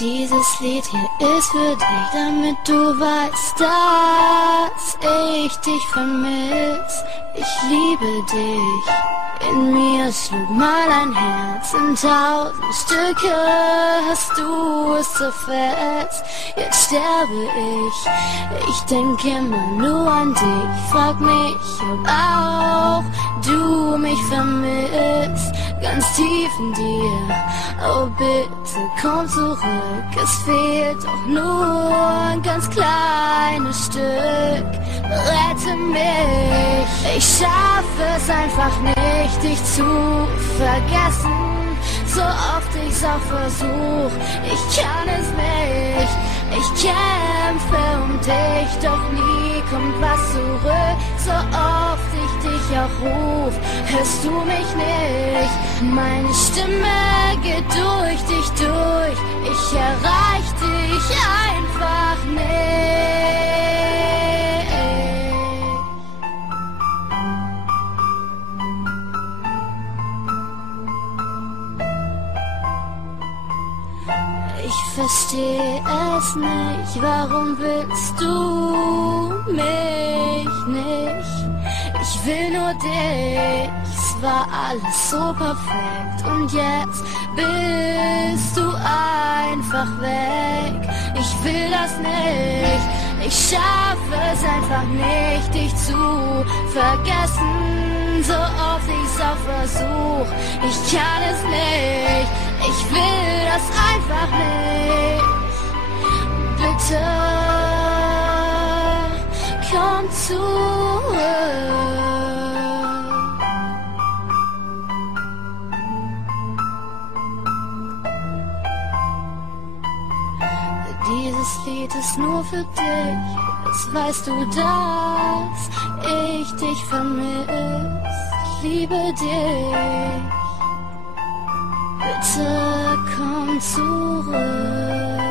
Dieses Lied hier ist für dich, damit du weißt, dass ich dich vermiss. Ich liebe dich. In mir schlug mal ein Herz in 1000 Stücke, hast du es zerfetzt, jetzt sterbe ich. Ich denke immer nur an dich, frag mich, ob auch du mich vermisst, ganz tief in dir. Oh bitte komm zurück, es fehlt doch nur ein ganz kleines Stück. Rette mich, ich schaffe es einfach nicht, dich zu vergessen, so oft ich's auch versuch, ich kann es nicht. Ich kämpfe um dich, doch nie kommt was zurück, so oft ich dich auch ruf, hörst du mich nicht. Meine Stimme geht durch dich durch, ich erreich dich einfach nicht. Ich versteh es nicht, warum willst du mich nicht? Ich will nur dich, es war alles so perfekt und jetzt bist du einfach weg. Ich will das nicht, ich schaffe es einfach nicht, dich zu vergessen, so oft ich's auch versuch, ich kann es nicht. Ich will das einfach nicht. Bitte komm zurück. Dieses Lied ist nur für dich. Jetzt weißt du, dass ich dich vermiss. Ich liebe dich. Bitte komm zurück.